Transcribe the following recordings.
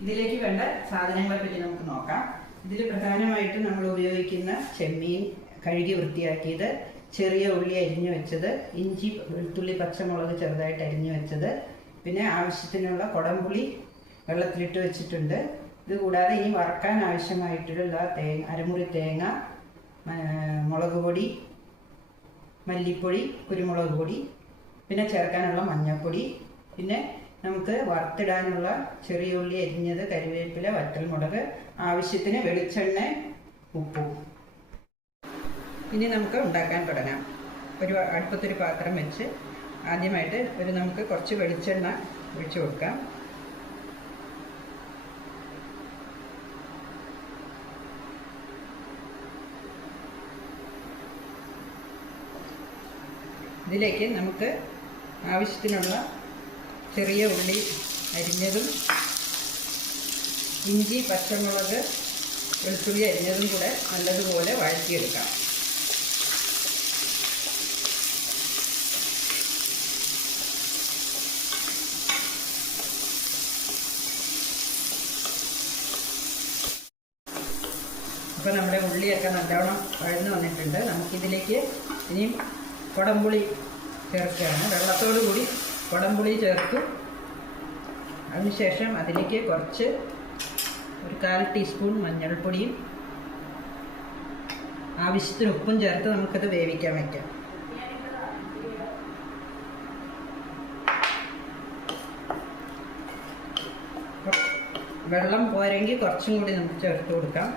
ഇതിലേക്ക് വേണ്ട സാധനങ്ങളെ പറ്റി നമുക്ക് നോക്കാം. ഇതിൽ പ്രധാനമായിട്ടും നമ്മൾ ഉപയോഗിക്കുന്ന ചെമ്മീൻ കഴുകി വൃത്തിയാക്കിയത്, ചെറിയ ഉള്ളി അരിഞ്ഞു വെച്ചത്, ഇഞ്ചി വെളുത്തുള്ളി പച്ചമുളക് ചെറുതായിട്ട് അരിഞ്ഞു വെച്ചത്, പിന്നെ ആവശ്യത്തിനുള്ള കുടംപുളി വെള്ളത്തിലിട്ട് വെച്ചിട്ടുണ്ട്. ഇതുകൂടാതെ ഇനി വറക്കാൻ ആവശ്യമായിട്ടുള്ള അരമുറി തേങ്ങ, മുളക് പൊടി, മല്ലിപ്പൊടി, കുരുമുളക് പൊടി, പിന്നെ ചേർക്കാനുള്ള മഞ്ഞൾപ്പൊടി, പിന്നെ നമുക്ക് വറുത്തിടാനുള്ള ചെറിയ ഉള്ളി അരിഞ്ഞത്, കരിവേപ്പില, വറ്റൽമുളക്, ആവശ്യത്തിന് വെളിച്ചെണ്ണ, ഉപ്പും. ഇനി നമുക്ക് ഉണ്ടാക്കാൻ തുടങ്ങാം. അടുപ്പത്തൊരു പാത്രം വെച്ച് ആദ്യമായിട്ട് നമുക്ക് കുറച്ച് വെളിച്ചെണ്ണ ഒഴിച്ചു കൊടുക്കാം. ഇതിലേക്ക് നമുക്ക് ആവശ്യത്തിനുള്ള ചെറിയ ഉള്ളി അരിഞ്ഞതും, ഇഞ്ചി, പച്ചമുളക്, വെളുത്തുള്ളി അരിഞ്ഞതും കൂടെ നല്ലതുപോലെ വഴറ്റിയെടുക്കാം. ഇപ്പോൾ നമ്മുടെ ഉള്ളിയൊക്കെ നല്ലോണം വഴന്നു വന്നിട്ടുണ്ട്. നമുക്കിതിലേക്ക് ഇനിയും കുടംപുളി ചേർക്കുകയാണ്. വെള്ളത്തോടു കൂടി കുടംപുളി ചേർക്കും. അതിനുശേഷം അതിലേക്ക് കുറച്ച് ഒരു 1/4 ടീസ്പൂൺ മഞ്ഞൾപ്പൊടിയും ആവശ്യത്തിന് ഉപ്പും ചേർത്ത് നമുക്കത് വേവിക്കാൻ വയ്ക്കാം. വെള്ളം പോരെങ്കിൽ കുറച്ചും കൂടി നമുക്ക് ചേർത്ത് കൊടുക്കാം.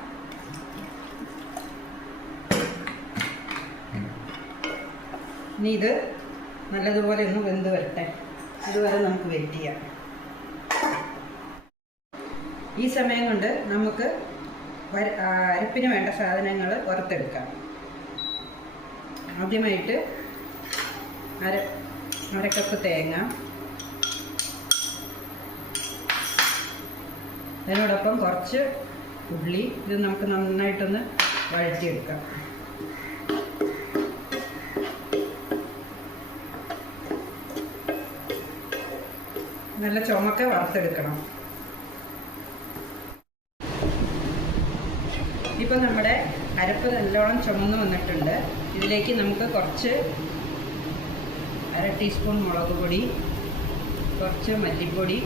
ഇനി ഇത് നല്ലതുപോലെ ഒന്ന് വെന്ത് വരട്ടെ. അതുവരെ നമുക്ക് വെയിറ്റ് ചെയ്യാം. ഈ സമയം കൊണ്ട് നമുക്ക് അരപ്പിന് വേണ്ട സാധനങ്ങൾ വറുത്തെടുക്കാം. ആദ്യമായിട്ട് അര കപ്പ് തേങ്ങ, അതിനോടൊപ്പം കുറച്ച് ഉള്ളി. ഇത് നമുക്ക് നന്നായിട്ടൊന്ന് വഴറ്റിയെടുക്കാം. നല്ല ചുമക്ക വറുത്തെടുക്കണം. ഇപ്പം നമ്മുടെ അരപ്പ് നല്ലോണം ചുമന്ന് വന്നിട്ടുണ്ട്. ഇതിലേക്ക് നമുക്ക് കുറച്ച് 1/2 ടീസ്പൂൺ മുളക് പൊടി, കുറച്ച് മല്ലിപ്പൊടി,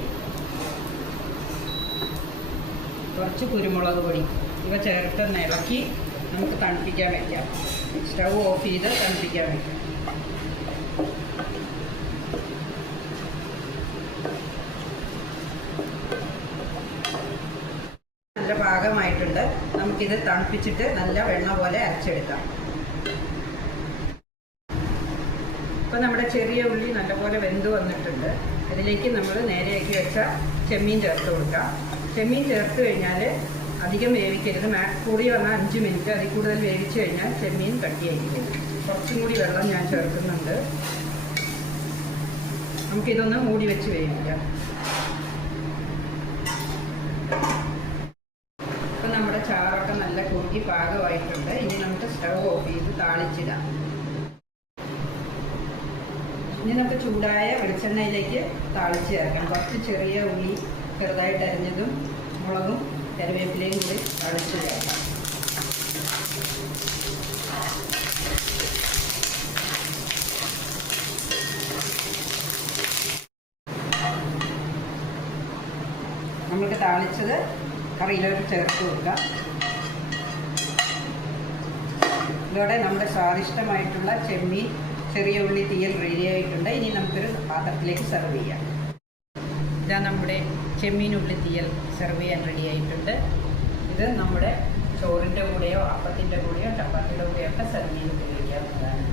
കുറച്ച് കുരുമുളക് പൊടി ഇവ ചേർത്ത് ഇളക്കി നമുക്ക് തണുപ്പിക്കാൻ വയ്ക്കാം. സ്റ്റൗ ഓഫ് ചെയ്ത് തണുപ്പിക്കാൻ വയ്ക്കാം. നല്ല പാകമായിട്ടുണ്ട്. നമുക്കിത് തണുപ്പിച്ചിട്ട് നല്ല വെണ്ണ പോലെ അരച്ചെടുക്കാം. ഇപ്പോൾ നമ്മുടെ ചെറിയ ഉള്ളി നല്ലപോലെ വെന്ത് വന്നിട്ടുണ്ട്. അതിലേക്ക് നമ്മൾ നേരെയാക്കി വെച്ച ചെമ്മീൻ ചേർത്ത് കൊടുക്കാം. ചെമ്മീൻ ചേർത്ത് കഴിഞ്ഞാൽ അധികം വേവിക്കരുത്. കൂടി വന്നാൽ 5 മിനിറ്റ്. അതിൽ കൂടുതൽ വേവിച്ച് കഴിഞ്ഞാൽ ചെമ്മീൻ കട്ടിയായിരിക്കും. കുറച്ചും കൂടി വെള്ളം ഞാൻ ചേർക്കുന്നുണ്ട്. നമുക്കിതൊന്ന് മൂടി വെച്ച് വേവിക്കാം. ചാറൊക്കെ നല്ല കുറുകി പാകമായിട്ടുണ്ട്. ഇനി നമുക്ക് സ്റ്റൗ ഓഫ് ചെയ്ത് താളിച്ചിടാം. ഇനി നമുക്ക് ചൂടായ വെളിച്ചെണ്ണയിലേക്ക് താളിച്ച് ചേർക്കാം. കുറച്ച് ചെറിയ ഉള്ളി ചെറുതായിട്ട് അരിഞ്ഞതും, മുളകും കറിവേപ്പിലയും കൂടി താളിച്ച് ചേർക്കാം. നമുക്ക് താളിച്ചത് കറിയിലോട്ട് ചേർത്ത് കൊടുക്കാം. ഇതോടെ നമ്മുടെ സ്വാദിഷ്ടമായിട്ടുള്ള ചെമ്മീൻ ചെറിയ ഉള്ളി തീയൽ റെഡി ആയിട്ടുണ്ട്. ഇനി നമുക്കൊരു പാത്രത്തിലേക്ക് സെർവ് ചെയ്യാം. ഇതാ നമ്മുടെ ചെമ്മീൻ ഉള്ളി തീയൽ സെർവ് ചെയ്യാൻ റെഡി ആയിട്ടുണ്ട്. ഇത് നമ്മുടെ ചോറിൻ്റെ കൂടെയോ അപ്പത്തിൻ്റെ കൂടെയോ ചപ്പാത്തിയുടെ കൂടെയോ ഒക്കെ സെർവ് ചെയ്ത് ഉപയോഗിക്കാവുന്നതാണ്.